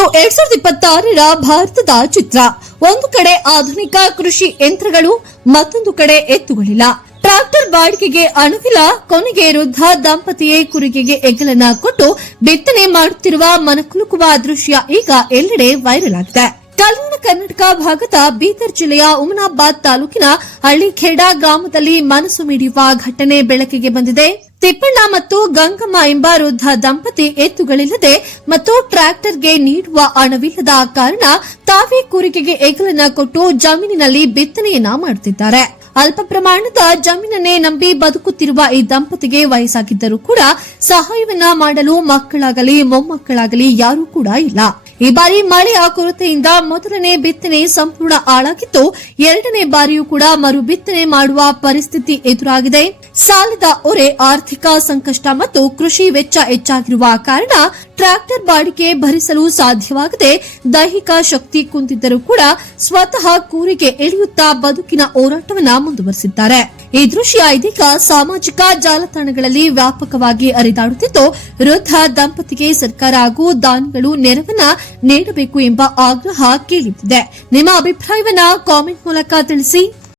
ಇದು 2026ರ ಭಾರತದ ಚಿತ್ರ. ಒಂದು ಕಡೆ ಆಧುನಿಕ ಕೃಷಿ ಯಂತ್ರಗಳು, ಮತ್ತೊಂದು ಕಡೆ ಎತ್ತುಗಳಿಲ್ಲ. ಟ್ರಾಕ್ಟರ್ ಬಾಡಿಗೆಗೆ ಹಣವಿಲ್ಲ. ಕೊನೆಗೆ ವೃದ್ಧ ದಂಪತಿಯೇ ಕುರಿಗೆಗೆ ಹೆಗಲನ್ನ ಕೊಟ್ಟು ಬಿತ್ತನೆ ಮಾಡುತ್ತಿರುವ ಮನಕುಲುಕುವ ದೃಶ್ಯ ಈಗ ಎಲ್ಲೆಡೆ ವೈರಲ್ ಆಗಿದೆ. ಕಲ್ಯಾಣ ಕರ್ನಾಟಕ ಭಾಗದ ಬೀದರ್ ಜಿಲ್ಲೆಯ ಹುಮನಾಬಾದ್ ತಾಲೂಕಿನ ಹಳ್ಳಿಖೇಡ ಗ್ರಾಮದಲ್ಲಿ ಮನಸ್ಸು ಮಿಡಿಯುವ ಘಟನೆ ಬೆಳಕಿಗೆ ಬಂದಿದೆ. ತಿಪ್ಪಣ್ಣ ಮತ್ತು ಗಂಗಮ್ಮ ಎಂಬ ವೃದ್ಧ ದಂಪತಿ ಎತ್ತುಗಳಿಲ್ಲದೆ ಮತ್ತು ಟ್ರಾಕ್ಟರ್ಗೆ ನೀಡುವ ಹಣವಿಲ್ಲದ ಕಾರಣ ತಾವೇ ಕೂರಿಕೆಗೆ ಹೆಗಲನ್ನ ಕೊಟ್ಟು ಜಮೀನಿನಲ್ಲಿ ಬಿತ್ತನೆಯನ್ನ ಮಾಡುತ್ತಿದ್ದಾರೆ. ಅಲ್ಪ ಪ್ರಮಾಣದ ಜಮೀನನ್ನೇ ನಂಬಿ ಬದುಕುತ್ತಿರುವ ಈ ದಂಪತಿಗೆ ವಯಸ್ಸಾಗಿದ್ದರೂ ಕೂಡ ಸಹಾಯವನ್ನ ಮಾಡಲು ಮಕ್ಕಳಾಗಲಿ ಮೊಮ್ಮಕ್ಕಳಾಗಲಿ ಯಾರೂ ಕೂಡ ಇಲ್ಲ. ಈ ಬಾರಿ ಮಳೆಯ ಕೊರತೆಯಿಂದ ಮೊದಲನೇ ಬಿತ್ತನೆ ಸಂಪೂರ್ಣ ಹಾಳಾಗಿದ್ದು, ಎರಡನೇ ಬಾರಿಯೂ ಕೂಡ ಮರು ಬಿತ್ತನೆ ಮಾಡುವ ಪರಿಸ್ಥಿತಿ ಎದುರಾಗಿದೆ. ಸಾಲದ ಹೊರೆ, ಆರ್ಥಿಕ ಸಂಕಷ್ಟ ಮತ್ತು ಕೃಷಿ ವೆಚ್ಚ ಹೆಚ್ಚಾಗಿರುವ ಕಾರಣ ಟ್ರಾಕ್ಟರ್ ಬಾಡಿಗೆ ಭರಿಸಲು ಸಾಧ್ಯವಾಗದೆ ದೈಹಿಕ ಶಕ್ತಿ ಕುಂದಿದ್ದರೂ ಕೂಡ ಸ್ವತಃ ಕೂರಿಗೆ ಇಳಿಯುತ್ತಾ ಬದುಕಿನ ಹೋರಾಟವನ್ನ ಮುಂದುವರೆಸಿದ್ದಾರೆ. ಈ ದೃಶ್ಯ ಇದೀಗ ಸಾಮಾಜಿಕ ಜಾಲತಾಣಗಳಲ್ಲಿ ವ್ಯಾಪಕವಾಗಿ ಹರಿದಾಡುತ್ತಿದ್ದು, ವೃದ್ಧ ದಂಪತಿಗೆ ಸರ್ಕಾರ ಹಾಗೂ ದಾನಿಗಳು ನೆರವನ್ನ ನೀಡಬೇಕು ಎಂಬ ಆಗ್ರಹ ಕೇಳಿದೆ. ನಿಮ್ಮ ಅಭಿಪ್ರಾಯವನ್ನ ಕಾಮೆಂಟ್ ಮೂಲಕ ತಿಳಿಸಿ.